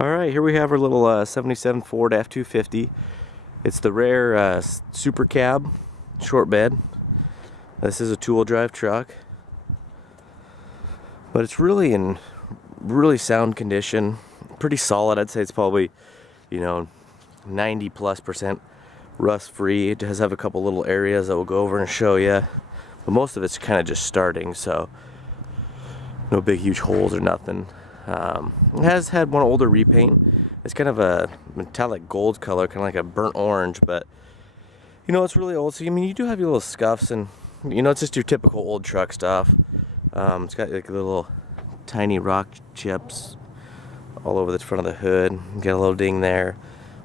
Alright, here we have our little 77 Ford F-250. It's the rare super cab, short bed. This is a two-wheel drive truck. But it's really in really sound condition. Pretty solid. I'd say it's probably, 90+% rust free. It does have a couple little areas that we'll go over and show you. But most of it's kind of just starting, so no big huge holes or nothing. It has had one older repaint. It's kind of a metallic gold color, kind of like a burnt orange, but it's really old. So you do have your little scuffs, and it's just your typical old truck stuff. It's got like little tiny rock chips all over the front of the hood. You get a little ding there,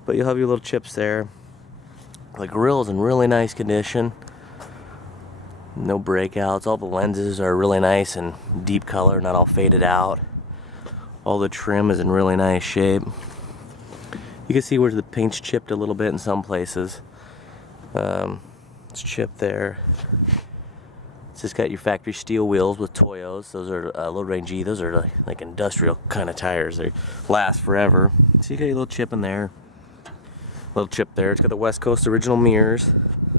but you'll have your little chips there. The grill's in really nice condition. No breakouts. All the lenses are really nice and deep color, not all faded out. All the trim is in really nice shape. You can see where the paint's chipped a little bit in some places. It's chipped there. It's just got your factory steel wheels with Toyos. Those are low range E. Those are like industrial kind of tires. They last forever. So you got your little chip in there. Little chip there. It's got the West Coast original mirrors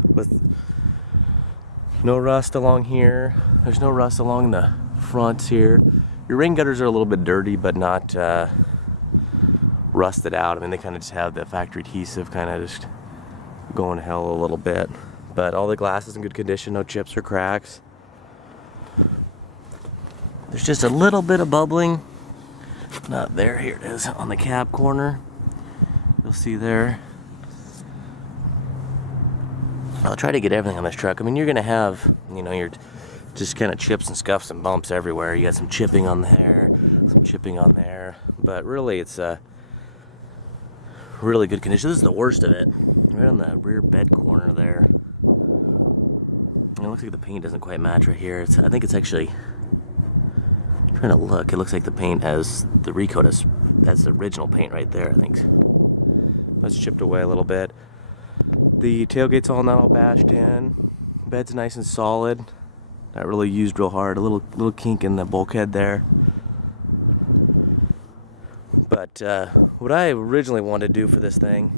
with no rust along here. There's no rust along the fronts here. Your rain gutters are a little bit dirty, but not rusted out. I mean, they kind of just have the factory adhesive kind of just going to hell a little bit. But all the glass is in good condition, no chips or cracks. There's just a little bit of bubbling. Not there, here it is on the cab corner. You'll see there. I'll try to get everything on this truck. I mean, you're gonna have, your just kind of chips and scuffs and bumps everywhere. You got some chipping on there, some chipping on there, but really it's a really good condition. This is the worst of it, right on the rear bed corner there. It looks like the paint doesn't quite match right here. I think it's actually, I'm trying to look, it looks like the paint has, the recoat is, that's the original paint right there, I think. But it's chipped away a little bit. The tailgate's not all bashed in. Bed's nice and solid. Not really used real hard. A little kink in the bulkhead there. But what I originally wanted to do for this thing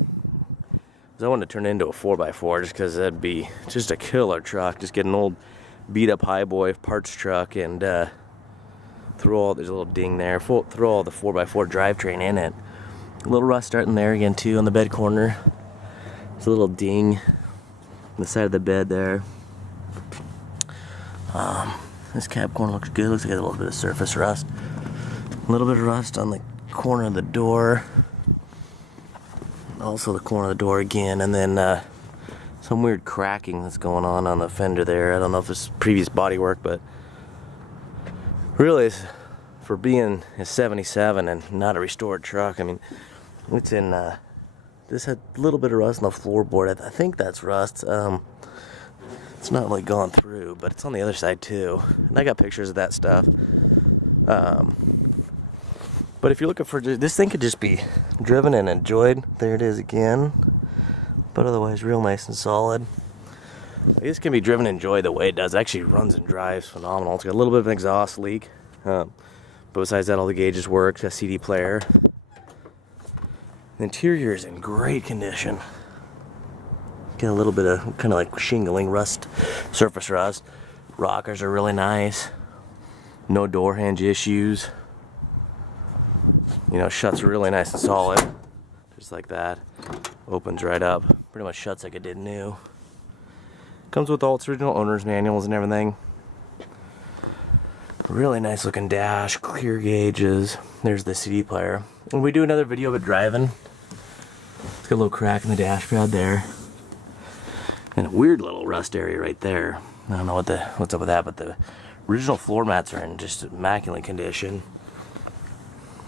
was I wanted to turn it into a 4x4, just because that'd be just a killer truck. Just get an old beat up highboy parts truck and throw all, there's a little ding there, throw all the 4x4 drivetrain in it. A little rust starting there again too on the bed corner. There's a little ding on the side of the bed there. This cab corner looks good. Looks like it has a little bit of surface rust. A little bit of rust on the corner of the door. Also the corner of the door again. And then some weird cracking that's going on the fender there. I don't know if it's previous body work, but really for being a 77 and not a restored truck, I mean, it's in, this had a little bit of rust on the floorboard. I think that's rust. It's not really gone through, but it's on the other side too. And I got pictures of that stuff. But if you're looking for, this thing could just be driven and enjoyed. There it is again. But otherwise, real nice and solid. This can be driven and enjoyed the way it does. It actually runs and drives phenomenal. It's got a little bit of an exhaust leak. But besides that, all the gauges work. It's got a CD player. The interior is in great condition. Get a little bit of kind of like shingling rust, surface rust. Rockers are really nice. No door hinge issues. Shuts really nice and solid. Just like that. Opens right up. Pretty much shuts like it did new. Comes with all its original owner's manuals and everything. Really nice looking dash, clear gauges. There's the CD player. When we do another video of it driving, it's got a little crack in the dash pad there. And a weird little rust area right there. I don't know what's up with that, but the original floor mats are in just immaculate condition.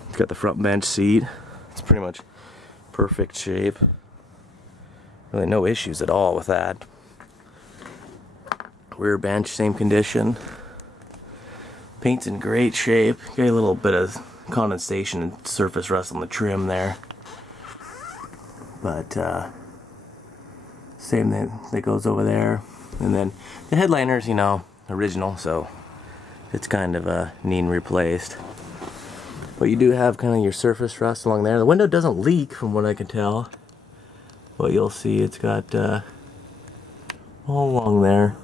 It's got the front bench seat. It's pretty much perfect shape. Really no issues at all with that. Rear bench, same condition. Paint's in great shape. Got a little bit of condensation and surface rust on the trim there. But same thing that goes over there. And then the headliner's, original, so it's kind of neat and replaced. But But you do have kind of your surface rust along there. The window doesn't leak from what I can tell. But you'll see it's got all along there.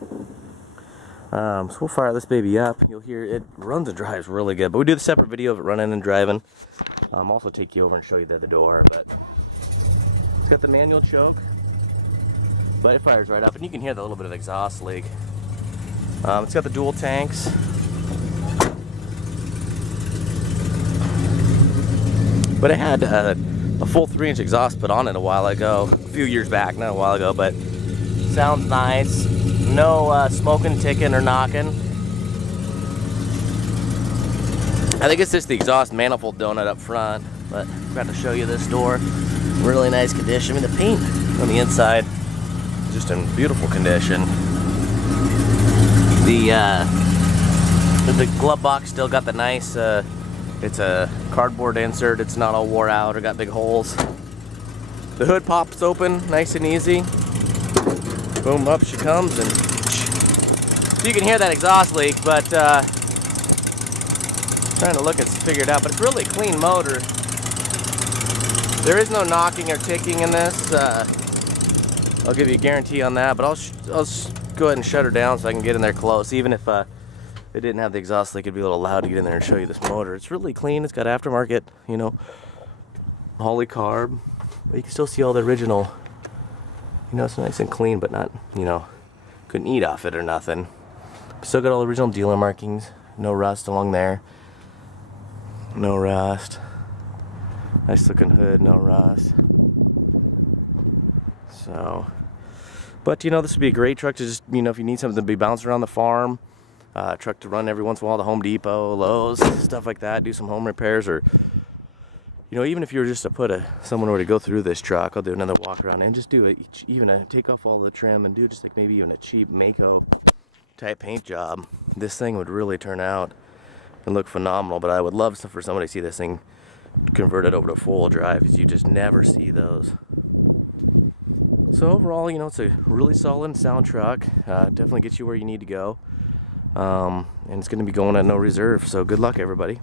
So we'll fire this baby up. You'll hear it runs and drives really good. But we do the separate video of it running and driving. Also take you over and show you the other door. But it's got the manual choke. But it fires right up, and you can hear the little bit of exhaust leak. It's got the dual tanks. But it had a full 3-inch exhaust put on it a while ago, a few years back, not a while ago, but sounds nice. No smoking, ticking, or knocking. I think it's just the exhaust manifold donut up front, but I'm about to show you this door. Really nice condition. I mean, the paint on the inside is just in beautiful condition. The glove box still got the nice, it's a cardboard insert. It's not all wore out or got big holes. The hood pops open nice and easy. Boom, up she comes, and you can hear that exhaust leak, but trying to look, it's figured out, but it's really a clean motor. There is no knocking or ticking in this. I'll give you a guarantee on that, but I'll go ahead and shut her down so I can get in there close. Even if it didn't have the exhaust leak, it'd be a little loud to get in there and show you this motor. It's really clean. It's got aftermarket, you know, Holley carb, but you can still see all the original. You know, it's nice and clean, but not, you know, couldn't eat off it or nothing. Still got all the original dealer markings. No rust along there. No rust. Nice looking hood, no rust. So, but you know, this would be a great truck to just, you know, if you need something to be bouncing around the farm, truck to run every once in a while to Home Depot, Lowe's, stuff like that, do some home repairs, or, you know, even if you were just to put someone were to go through this truck, I'll do another walk around and just do take off all the trim and do just like maybe even a cheap Mako type paint job. This thing would really turn out and look phenomenal, but I would love for somebody to see this thing converted over to full drive, because you just never see those. So overall, you know, it's a really solid, sound truck. Definitely gets you where you need to go. And it's going to be going at no reserve, so good luck, everybody.